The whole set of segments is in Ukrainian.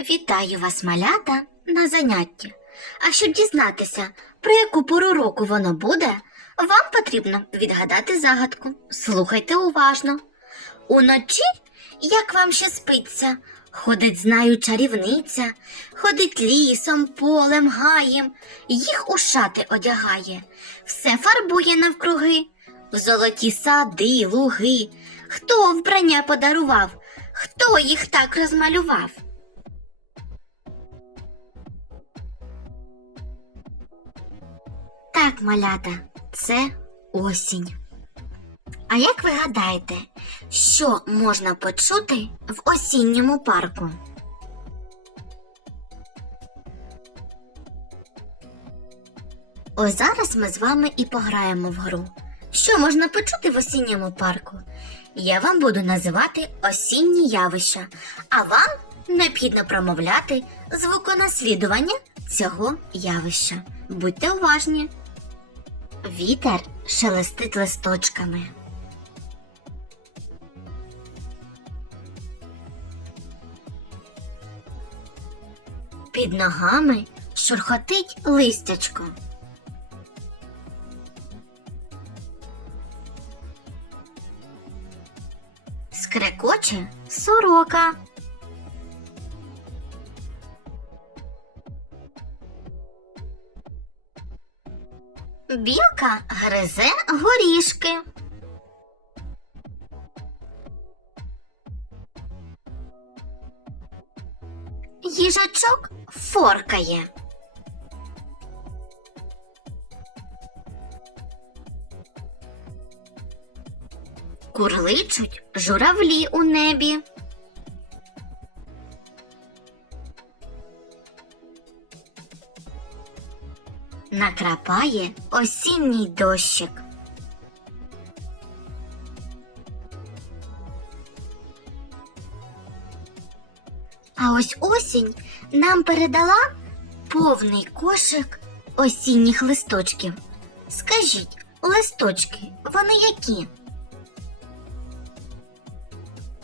Вітаю вас, малята, на занятті. А щоб дізнатися, про яку пору року воно буде, вам потрібно відгадати загадку. Слухайте уважно. Уночі, як вам ще спиться, ходить, знаю, чарівниця, ходить лісом, полем, гаєм, їх у шати одягає, все фарбує навкруги, в золоті сади, луги. Хто вбрання подарував, хто їх так розмалював? Так, малята, це осінь. А як ви гадаєте, що можна почути в осінньому парку? Ось зараз ми з вами і пограємо в гру. Що можна почути в осінньому парку? Я вам буду називати осінні явища, а вам необхідно промовляти звуконаслідування цього явища. Будьте уважні. Вітер шелестить листочками. Під ногами шурхотить листячко. Скрекоче сорока. Білка гризе горішки. Їжачок форкає. Курличуть журавлі у небі. Накрапає осінній дощик. А ось осінь нам передала повний кошик осінніх листочків. Скажіть, листочки, вони які?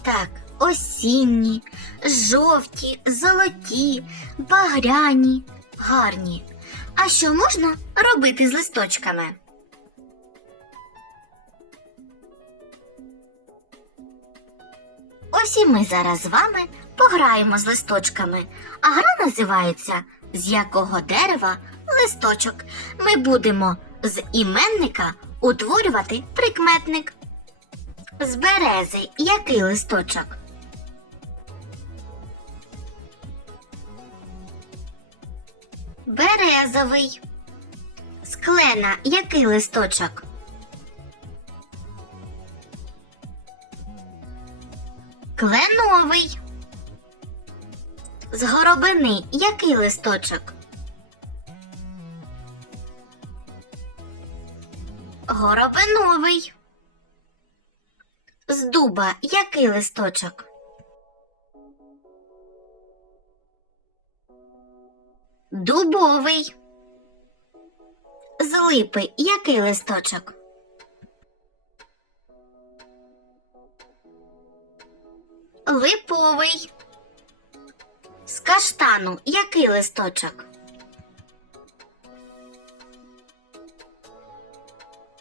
Так, осінні, жовті, золоті, багряні, гарні. А що можна робити з листочками? Ось і ми зараз з вами пограємо з листочками, а гра називається З якого дерева листочок. Ми будемо з іменника утворювати прикметник. З берези який листочок? Березовий. З клена який листочок? Кленовий. З горобини який листочок? Горобиновий. З дуба який листочок? Дубовий. З липи який листочок? Липовий. З каштану який листочок?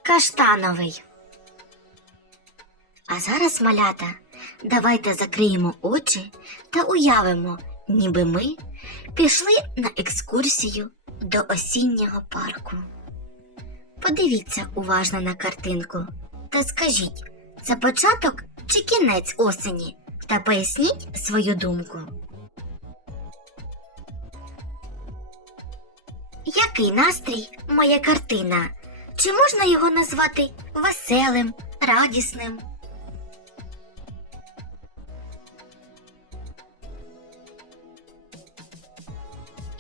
Каштановий. А зараз, малята, давайте закриємо очі та уявимо, ніби ми пішли на екскурсію до осіннього парку. Подивіться уважно на картинку та скажіть, це початок чи кінець осені? Та поясніть свою думку. Який настрій моя картина? Чи можна його назвати веселим, радісним?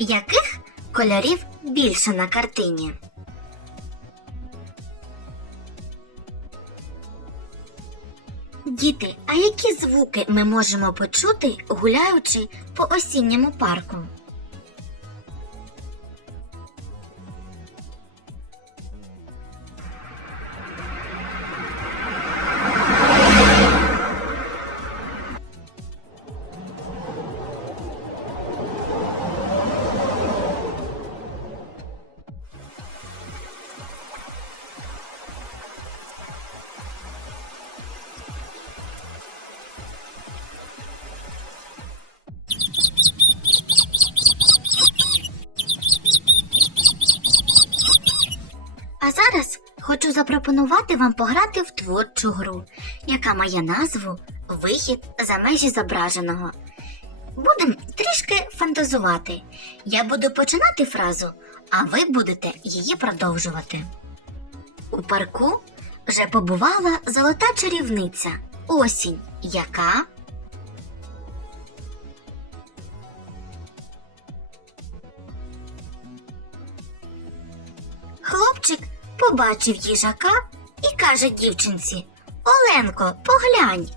Яких кольорів більше на картині? Діти, а які звуки ми можемо почути, гуляючи по осінньому парку? А зараз хочу запропонувати вам пограти в творчу гру, яка має назву Вихід за межі зображеного. Будемо трішки фантазувати. Я буду починати фразу, а ви будете її продовжувати. У парку вже побувала золота чарівниця осінь, яка побачив їжака і каже дівчинці Оленко, поглянь.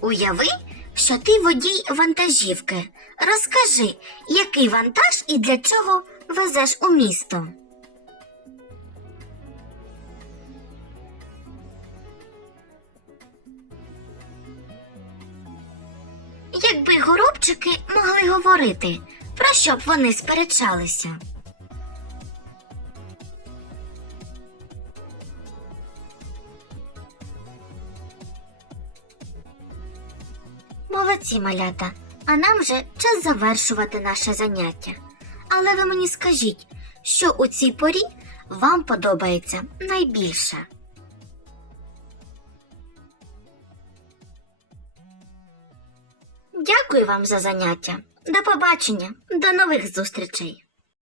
Уяви, що ти водій вантажівки. Розкажи, який вантаж і для чого везеш у місто. Якби горобчики могли говорити, про що б вони сперечалися? Молодці, малята, а нам вже час завершувати наше заняття. Але ви мені скажіть, що у цій порі вам подобається найбільше? Дякую вам за заняття. До побачення, до нових зустрічей.